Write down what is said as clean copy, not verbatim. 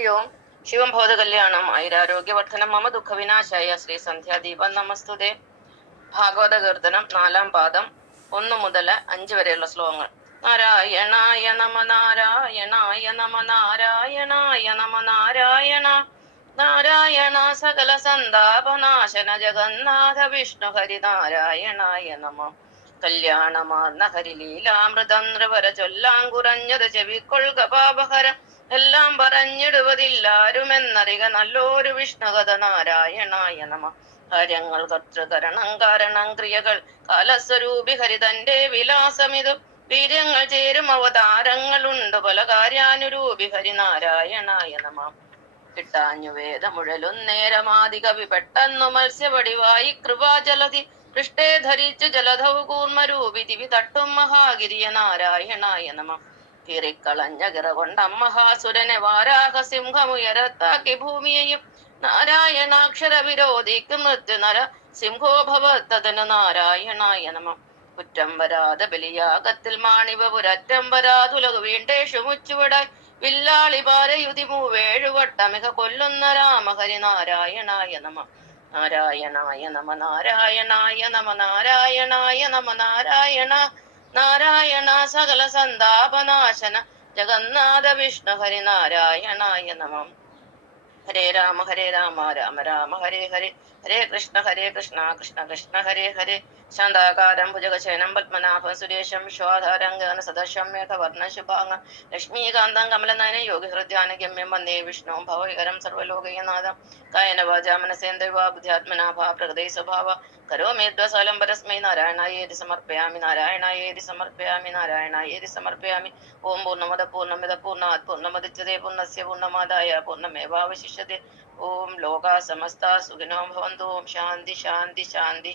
ഹരി ഓം. ശിവം ഭൗതകല്യാണം ഐരാരോഗ്യവർദ്ധനം മമ ദുഃഖവിനാശായ ശ്രീ സന്ധ്യാദീപം നമസ്തുതേ. ഭാഗവത കീർത്തനം 4-ാം പാദം 1 മുതൽ 5 വരെയുള്ള ശ്ലോകങ്ങൾ. നാരായണായ നമ നാരായണായ നമ നാരായണായ നമ നാരായണ നാരായണ സകല സന്താപനാശന ജഗന്നാഥ വിഷ്ണു ഹരി നാരായണായ നമ. കല്യാണമാർന്ന ഹരിലീലാമൃതം നൃവര ചൊല്ലാൻ കുറഞ്ഞത് ചെവിക്കൊള്ളുക പാപഹരം എല്ലാം പറഞ്ഞിടുവതില്ലാരുമെന്നറിക നല്ലൊരു വിഷ്ണുകഥ നാരായണായ നമ. കാര്യങ്ങൾ കർത്തൃകരണം കാരണം ക്രിയകൾ കാലസ്വരൂപി ഹരിതന്റെ വിലാസമിതു വീര്യങ്ങൾ ചേരും അവതാരങ്ങളുണ്ട് പല കാര്യാനുരൂപി ഹരിനാരായണായ നമ. കിട്ടാഞ്ഞു വേദമുഴലുന്നേരമാതി കവി പെട്ടെന്നു മത്സ്യവടിവായി കൃപാജലധി പൃഷ്ടേ ധരിച്ചു ജലധവു കൂർമ്മരൂപി ദിവി തട്ടും മഹാഗിരിയ നാരായണായ നമ. കീറിക്കളഞ്ഞ കിറ കൊണ്ടമ്മഹാസുരനെ വാരാഹ സിംഹമുയരത്താക്കി ഭൂമിയെയും നാരായണാക്ഷര വിരോധിക്കും മൃത്യു നര സിംഹോഭവത്തതിന് നാരായണായ നമ. കുറ്റം വരാതെ ബലിയാഗത്തിൽ മാണിവപുരറ്റം വരാതുലകു വീണ്ടേഷു മുച്ചുവിടായി വില്ലാളി പാരയുതി മൂവേഴുവട്ടമിക കൊല്ലുന്ന രാമഹരി നാരായണായ നമ. നാരായണായ നമ നാരായണായ നമ നാരായണായ നമ നാരായണ നാരായണ സകല സന്താപനാശന ജഗന്നാഥ വിഷ്ണു ഹരി നാരായണായ നമ. ഹരേ രാമ രാമ രാമ ഹരേ ഹരേ ഹരേ കൃഷ്ണ കൃഷ്ണ കൃഷ്ണ ഹരേ ഹരേ. ശാന്താകാരം ഭുജഗശയനം പത്മനാഭം സുരേശം വിശ്വാധാരം ഗഗന സദർശം മേഘവർണ്ണ ശുഭാംഗ ലക്ഷ്മീകാന്തം കമലനയന യോഗി ഹൃദ്യാന ഗമ്യം വന്ദേ വിഷ്ണു ഭവൈകരം സർവലോകൈനാഥം. കായന വാചാ മനസേന്ദ്രിവാ ബുദ്ധ്യാത്മനാ ഭാ പ്രകൃതൈ സ്വഭാവ കരോമി ദ്വസാലം പരസ്മൈ നാരായണായേതി സമർപ്പയാമി നാരായണായേതി സമർപ്പയാമി നാരായണായേതി സമർപ്പയാമി. ഓം പൂർണ്ണമദ പൂർണ്ണമിദ പൂർണ്ണാത് പൂർണ്ണമുദച്യതേ പൂർണ്ണസ്യ പൂർണ്ണമാദായ പൂർണ്ണമേവാവശിഷ്യതേ. ഓം ലോകാ സമസ്താ സുഖിനോ ഭവന്തു. ഓം ശാന്തി ശാന്തി ശാന്തി.